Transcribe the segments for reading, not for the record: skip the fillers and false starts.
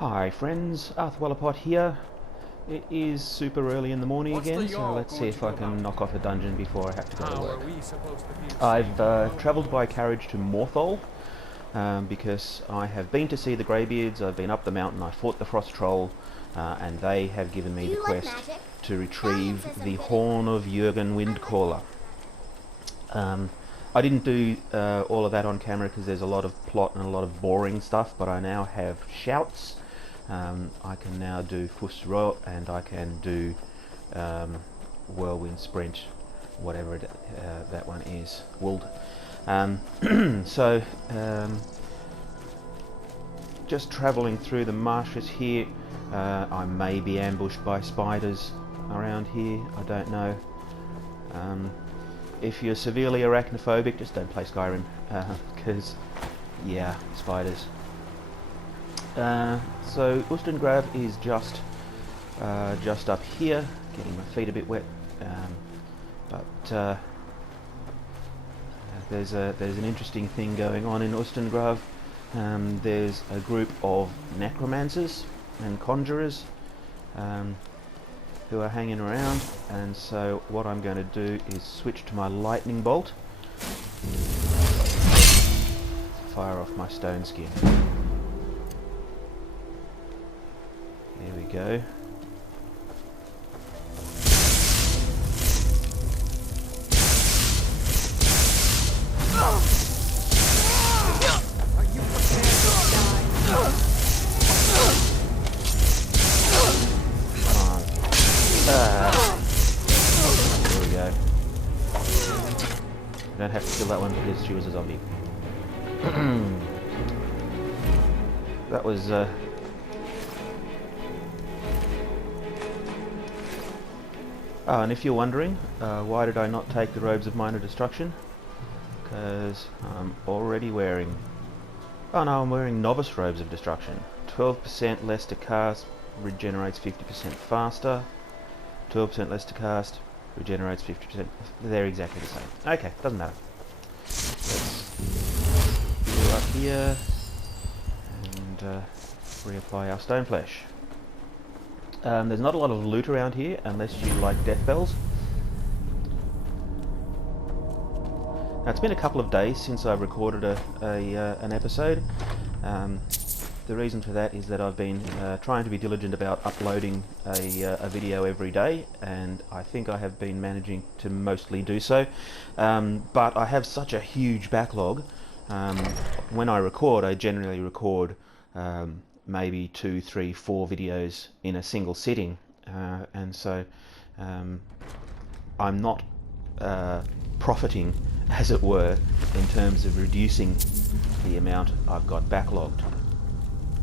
Hi friends, Arthwellapot here. It is super early in the morning again, so let's see if I can knock off a dungeon before I have to go to work. I've travelled by carriage to Morthol, because I have been to see the Greybeards, I've been up the mountain, I fought the Frost Troll, and they have given me the quest to retrieve the Horn of Jürgen Windcaller. I didn't do all of that on camera because there's a lot of plot and a lot of boring stuff, but I now have shouts. I can now do Fusro, and I can do Whirlwind Sprint, whatever that one is, Wold. Just travelling through the marshes here. I may be ambushed by spiders around here, I don't know. If you're severely arachnophobic, just don't play Skyrim, because, yeah, spiders. So Ustengrav is just up here, getting my feet a bit wet, but there's an interesting thing going on in Ustengrav. There's a group of necromancers and conjurers who are hanging around, and so what I'm going to do is switch to my lightning bolt, fire off my stone skin. There we go. Are you prepared to die? There we go. I don't have to kill that one because she was a zombie. That was Oh, and if you're wondering, why did I not take the Robes of Minor Destruction? Because I'm already wearing... Oh no, I'm wearing Novice Robes of Destruction. 12% less to cast, regenerates 50% faster. 12% less to cast, regenerates 50%. They're exactly the same. Okay, doesn't matter. Let's go up here and reapply our stone flesh. There's not a lot of loot around here unless you like death bells. Now it's been a couple of days since I recorded an episode. The reason for that is that I've been trying to be diligent about uploading a video every day, and I think I have been managing to mostly do so. But I have such a huge backlog. When I record, I generally record maybe 2, 3, 4 videos in a single sitting, and so I'm not profiting, as it were, in terms of reducing the amount I've got backlogged.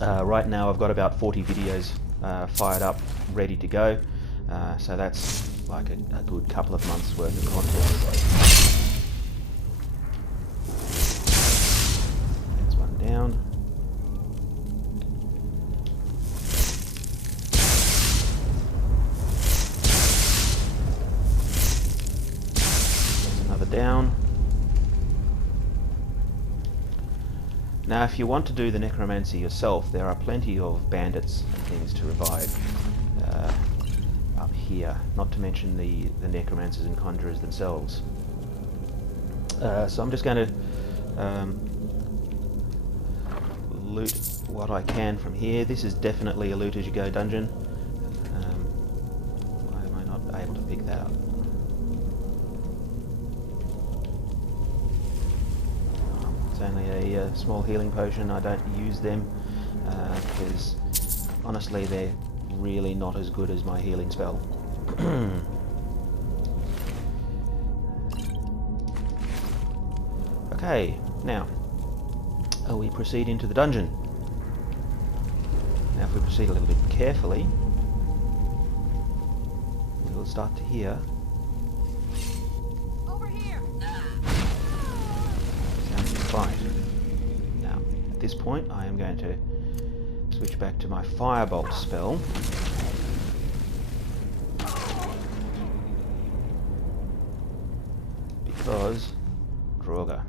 Right now I've got about 40 videos fired up, ready to go, so that's like a good couple of months worth of content. That's one down. There's another down. Now, if you want to do the necromancy yourself, there are plenty of bandits and things to revive up here, not to mention the necromancers and conjurers themselves. So I'm just going to loot what I can from here. This is definitely a loot as you go dungeon. Why am I not able to pick that up? It's only a small healing potion. I don't use them because honestly they're really not as good as my healing spell. Okay, now we proceed into the dungeon. Now if we proceed a little bit carefully, we'll start to hear fight. Now, at this point, I am going to switch back to my Firebolt spell. Because Draugr.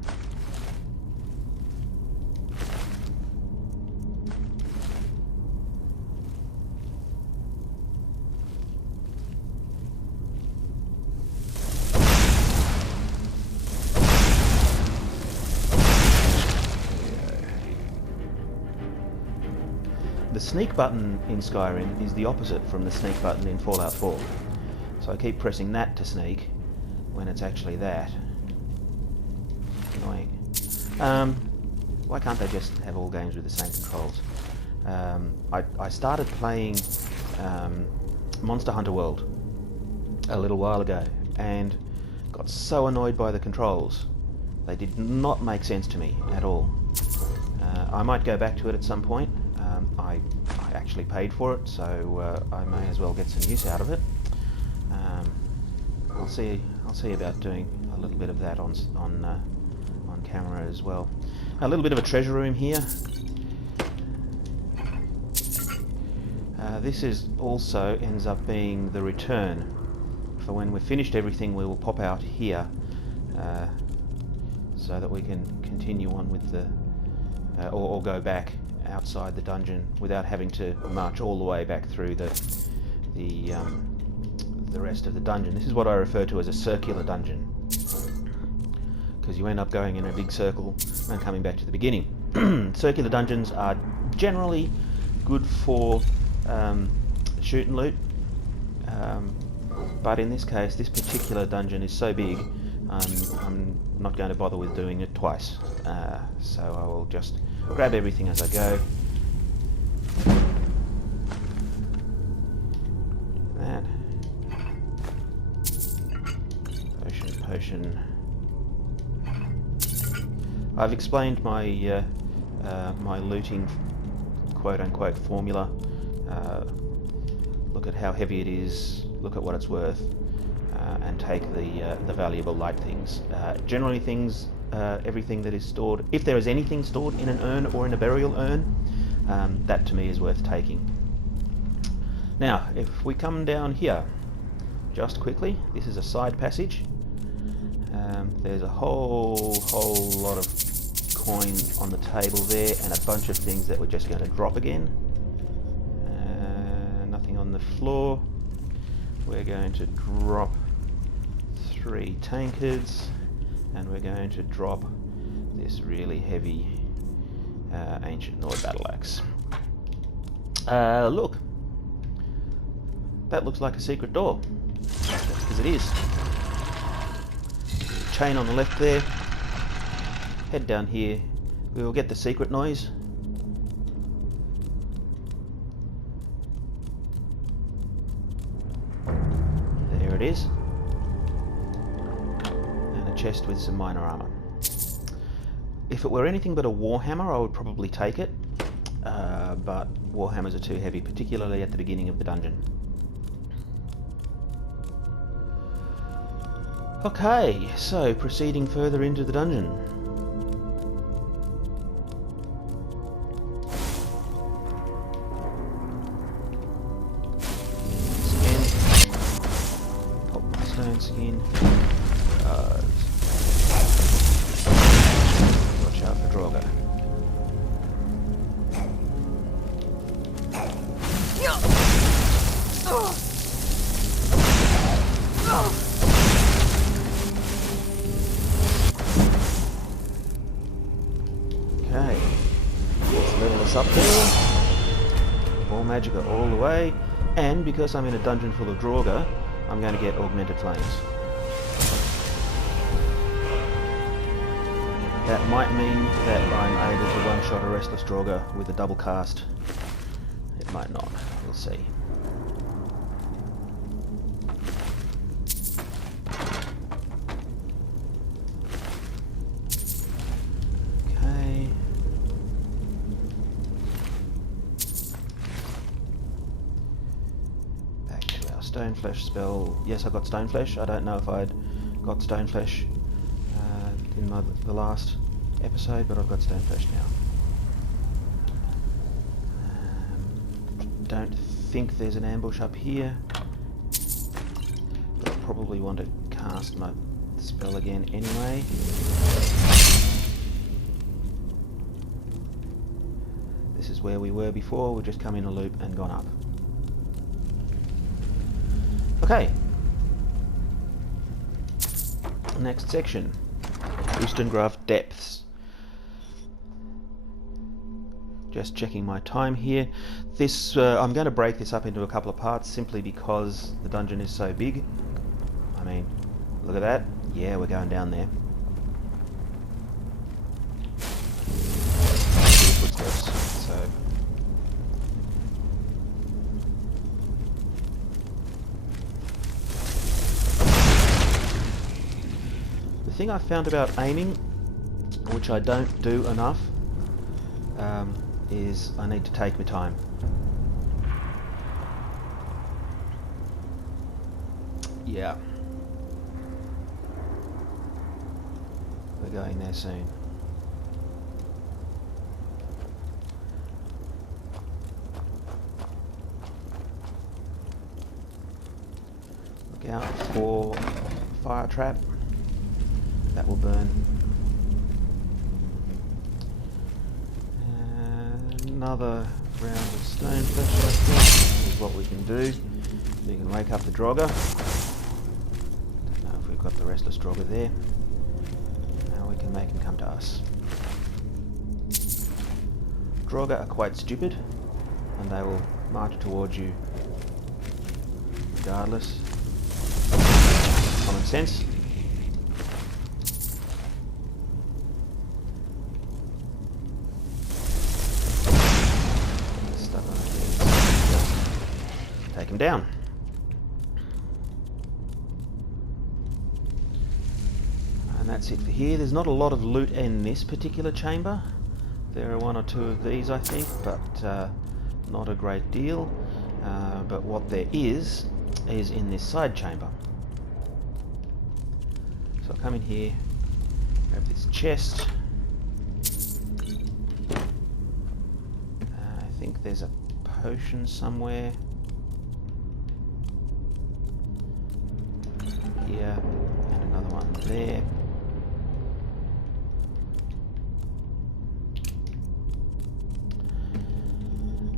the sneak button in Skyrim is the opposite from the sneak button in Fallout 4. So I keep pressing that to sneak when it's actually that. Annoying. Why can't they just have all games with the same controls? I started playing Monster Hunter World a little while ago and got so annoyed by the controls. They did not make sense to me at all. I might go back to it at some point. I actually paid for it, so I may as well get some use out of it. I'll see about doing a little bit of that on camera as well. A little bit of a treasure room here. This is also ends up being the return. For when we've finished everything, we will pop out here so that we can continue on with the or go back outside the dungeon without having to march all the way back through the rest of the dungeon. This is what I refer to as a circular dungeon, because you end up going in a big circle and coming back to the beginning. Circular dungeons are generally good for shoot and loot, but in this case, this particular dungeon is so big, I'm not going to bother with doing it twice. So I will just grab everything as I go. That. Potion. I've explained my my looting quote-unquote formula. Look at how heavy it is, look at what it's worth, and take the valuable light things. Generally things, everything that is stored, if there is anything stored in an urn or in a burial urn, that to me is worth taking. Now, if we come down here, just quickly, this is a side passage. There's a whole lot of coin on the table there, and a bunch of things that we're just going to drop again. Nothing on the floor. We're going to drop 3 tankards, and we're going to drop this really heavy ancient Nord battle axe. Look, that looks like a secret door. That's because it is. Chain on the left there. Head down here. We will get the secret noise. There it is. And a chest with some minor armor. If it were anything but a warhammer, I would probably take it. But warhammers are too heavy, particularly at the beginning of the dungeon. Okay, so proceeding further into the dungeon. Skin. Pop my stone skin. Watch out for Draugr. Okay, let's level us up there. All magicka all the way, and because I'm in a dungeon full of Draugr, I'm going to get augmented flames. That might mean that I'm able to one-shot a restless Draugr with a double cast. It might not. We'll see. Okay. Back to our Stoneflesh spell. Yes, I got Stoneflesh. I don't know if I'd got Stoneflesh in the last episode, but I've got Stoneflesh now. Don't think there's an ambush up here, but I probably want to cast my spell again anyway. This is where we were before. We've just come in a loop and gone up. Okay. Next section. Ustengrav depths. Just checking my time here. This I'm going to break this up into a couple of parts simply because the dungeon is so big. I mean, look at that. Yeah, we're going down there. Footsteps. So the thing I found about aiming, which I don't do enough, is I need to take my time. Yeah. We're going there soon. Look out for fire trap. That will burn. Another round of stone flesh, I think, is what we can do. We can wake up the Draugr. Don't know if we've got the restless Draugr there. Now we can make him come to us. Draugr are quite stupid, and they will march towards you regardless. Common sense. Take him down. And that's it for here. There's not a lot of loot in this particular chamber. There are one or two of these, I think, but not a great deal. But what there is in this side chamber. So I'll come in here, grab this chest. I think there's a potion somewhere. Here, and another one there.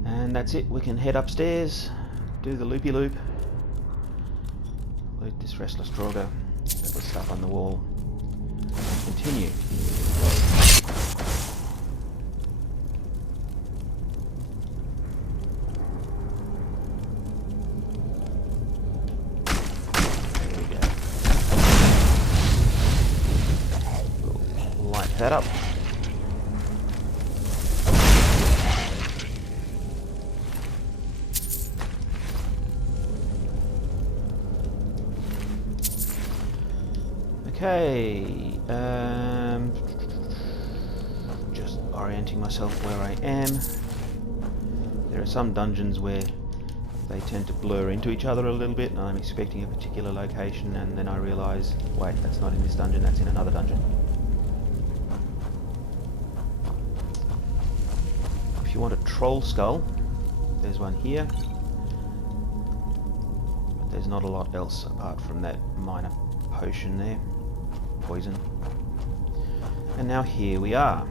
And that's it. We can head upstairs, do the loopy loop, loot this restless Draugr, get the stuff on the wall, and continue. That up. Okay, just orienting myself where I am. There are some dungeons where they tend to blur into each other a little bit, and I'm expecting a particular location, and then I realise, wait, that's not in this dungeon, that's in another dungeon. If you want a troll skull, there's one here, but there's not a lot else apart from that minor potion there, poison. And now here we are.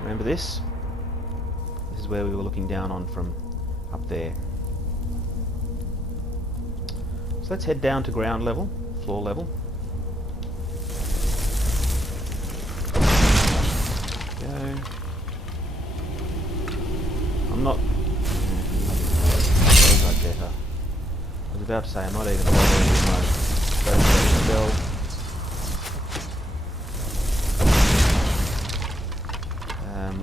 Remember this? This is where we were looking down on from up there. So let's head down to ground level, floor level. I'm not... I was about to say I'm not even bothering with my spell.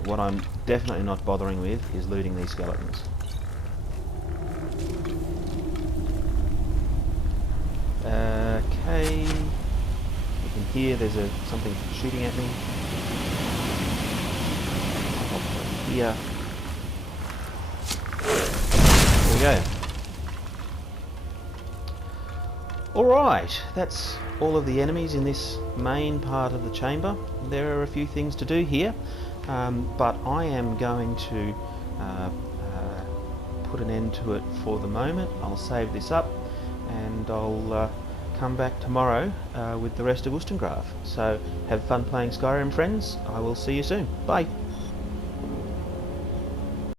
What I'm definitely not bothering with is looting these skeletons. Okay, you can hear there's something shooting at me. Here. There we go. Alright, that's all of the enemies in this main part of the chamber. There are a few things to do here, but I am going to put an end to it for the moment. I'll save this up and I'll come back tomorrow with the rest of Ustengrav. So have fun playing Skyrim, friends. I will see you soon. Bye.